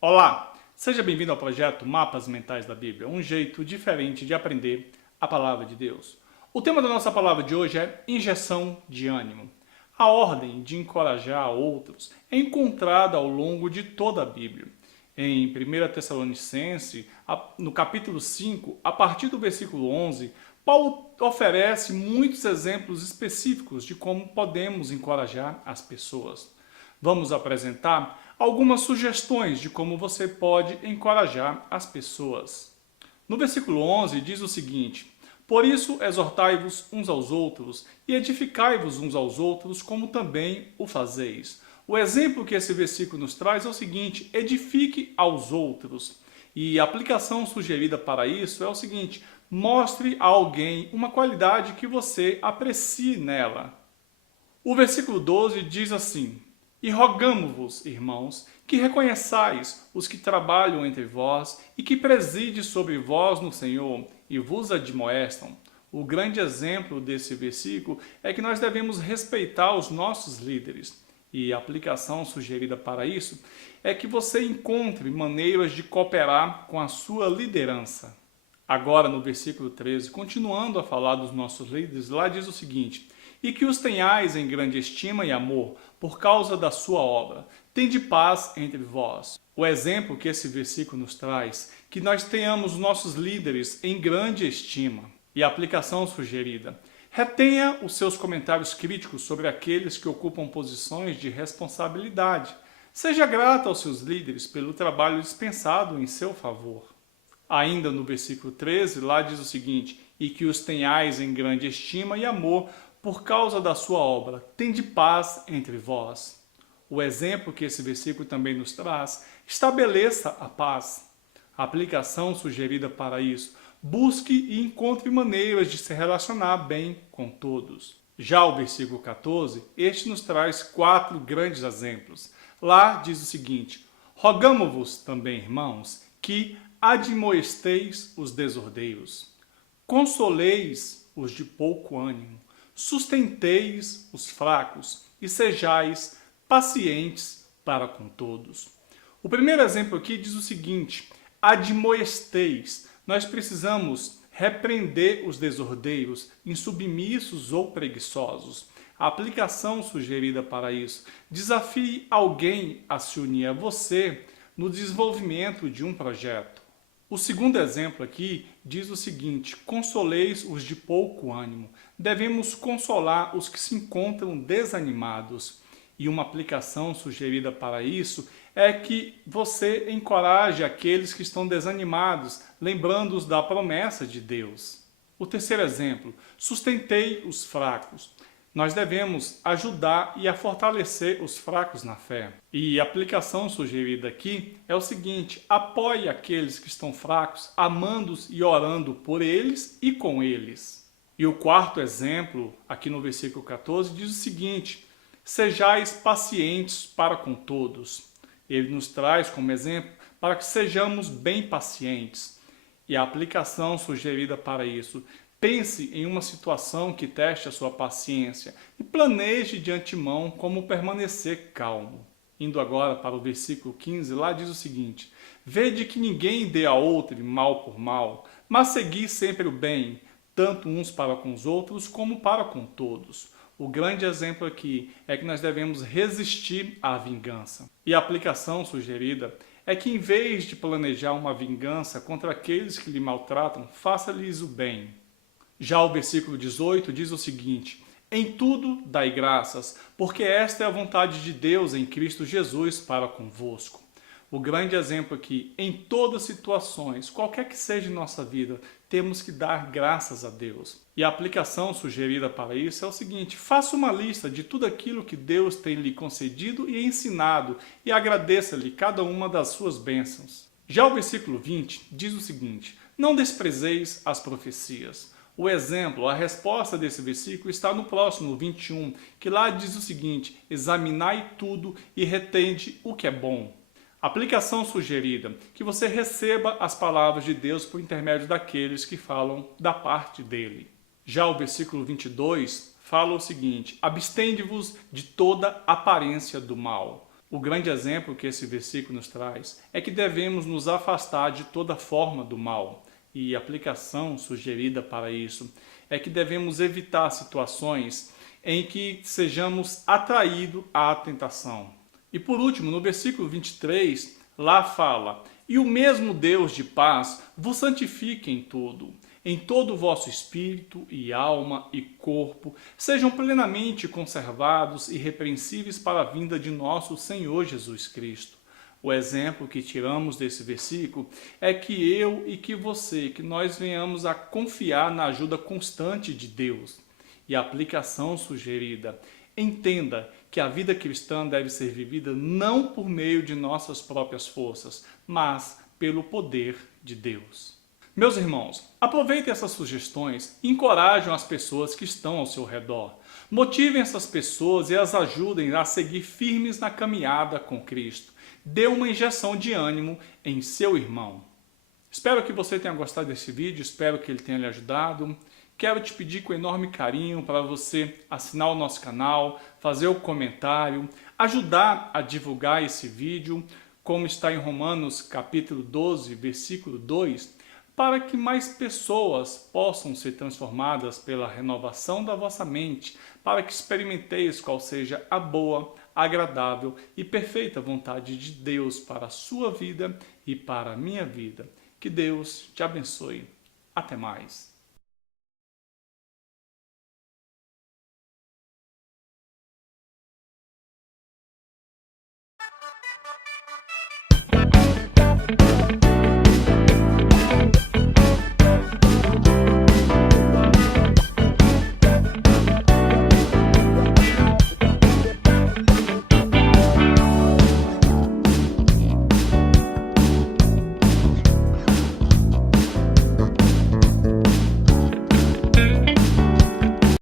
Olá, seja bem-vindo ao projeto Mapas Mentais da Bíblia, um jeito diferente de aprender a palavra de Deus. O tema da nossa palavra de hoje é injeção de ânimo. A ordem de encorajar outros é encontrada ao longo de toda a Bíblia. Em 1 Tessalonicenses, no capítulo 5, a partir do versículo 11, Paulo oferece muitos exemplos específicos de como podemos encorajar as pessoas. Vamos apresentar algumas sugestões de como você pode encorajar as pessoas. No versículo 11 diz o seguinte: Por isso exortai-vos uns aos outros e edificai-vos uns aos outros, como também o fazeis. O exemplo que esse versículo nos traz é o seguinte: edifique aos outros. E a aplicação sugerida para isso é o seguinte: mostre a alguém uma qualidade que você aprecie nela. O versículo 12 diz assim: E rogamo-vos, irmãos, que reconheçais os que trabalham entre vós e que preside sobre vós no Senhor e vos admoestam. O grande exemplo desse versículo é que nós devemos respeitar os nossos líderes. E a aplicação sugerida para isso é que você encontre maneiras de cooperar com a sua liderança. Agora, no versículo 13, continuando a falar dos nossos líderes, lá diz o seguinte: E que os tenhais em grande estima e amor, por causa da sua obra. Tende paz entre vós. O exemplo que esse versículo nos traz, que nós tenhamos nossos líderes em grande estima. E a aplicação sugerida: retenha os seus comentários críticos sobre aqueles que ocupam posições de responsabilidade. Seja grato aos seus líderes pelo trabalho dispensado em seu favor. Ainda no versículo 13, lá diz o seguinte: E que os tenhais em grande estima e amor por causa da sua obra. Tende paz entre vós. O exemplo que esse versículo também nos traz: estabeleça a paz. A aplicação sugerida para isso: busque e encontre maneiras de se relacionar bem com todos. Já o versículo 14, este nos traz 4 grandes exemplos. Lá diz o seguinte: Rogamo-vos também, irmãos, que admoesteis os desordeiros, consoleis os de pouco ânimo, sustenteis os fracos e sejais pacientes para com todos. O primeiro exemplo aqui diz o seguinte: admoesteis. Nós precisamos repreender os desordeiros, insubmissos ou preguiçosos. A aplicação sugerida para isso: desafie alguém a se unir a você no desenvolvimento de um projeto. O segundo exemplo aqui diz o seguinte: consoleis os de pouco ânimo. Devemos consolar os que se encontram desanimados. E uma aplicação sugerida para isso é que você encoraje aqueles que estão desanimados, lembrando-os da promessa de Deus. O terceiro exemplo: sustentei os fracos. Nós devemos ajudar e a fortalecer os fracos na fé. E a aplicação sugerida aqui é o seguinte: apoie aqueles que estão fracos, amando-os e orando por eles e com eles. E o quarto exemplo, aqui no versículo 14, diz o seguinte: sejais pacientes para com todos. Ele nos traz como exemplo para que sejamos bem pacientes. E a aplicação sugerida para isso: pense em uma situação que teste a sua paciência e planeje de antemão como permanecer calmo. Indo agora para o versículo 15, lá diz o seguinte: vede que ninguém dê a outro mal por mal, mas segui sempre o bem, tanto uns para com os outros como para com todos. O grande exemplo aqui é que nós devemos resistir à vingança. E a aplicação sugerida é que, em vez de planejar uma vingança contra aqueles que lhe maltratam, faça-lhes o bem. Já o versículo 18 diz o seguinte: em tudo dai graças, porque esta é a vontade de Deus em Cristo Jesus para convosco. O grande exemplo aqui: em todas situações, qualquer que seja em nossa vida, temos que dar graças a Deus. E a aplicação sugerida para isso é o seguinte: faça uma lista de tudo aquilo que Deus tem lhe concedido e ensinado e agradeça-lhe cada uma das suas bênçãos. Já o versículo 20 diz o seguinte: não desprezeis as profecias. O exemplo, a resposta desse versículo está no próximo, 21, que lá diz o seguinte: examinai tudo e retende o que é bom. Aplicação sugerida: que você receba as palavras de Deus por intermédio daqueles que falam da parte dele. Já o versículo 22 fala o seguinte: abstende-vos de toda aparência do mal. O grande exemplo que esse versículo nos traz é que devemos nos afastar de toda forma do mal. E a aplicação sugerida para isso é que devemos evitar situações em que sejamos atraídos à tentação. E por último, no versículo 23, lá fala: "E o mesmo Deus de paz vos santifique em todo o vosso espírito e alma e corpo, sejam plenamente conservados e irrepreensíveis para a vinda de nosso Senhor Jesus Cristo." O exemplo que tiramos desse versículo é que eu e que você, que nós venhamos a confiar na ajuda constante de Deus. E a aplicação sugerida: entenda que a vida cristã deve ser vivida não por meio de nossas próprias forças, mas pelo poder de Deus. Meus irmãos, aproveitem essas sugestões e encorajem as pessoas que estão ao seu redor. Motivem essas pessoas e as ajudem a seguir firmes na caminhada com Cristo. Dê uma injeção de ânimo em seu irmão. Espero que você tenha gostado desse vídeo, espero que ele tenha lhe ajudado. Quero te pedir com enorme carinho para você assinar o nosso canal, fazer o comentário, ajudar a divulgar esse vídeo, como está em Romanos capítulo 12, versículo 2, para que mais pessoas possam ser transformadas pela renovação da vossa mente, para que experimenteis qual seja a boa, agradável e perfeita vontade de Deus para a sua vida e para a minha vida. Que Deus te abençoe. Até mais.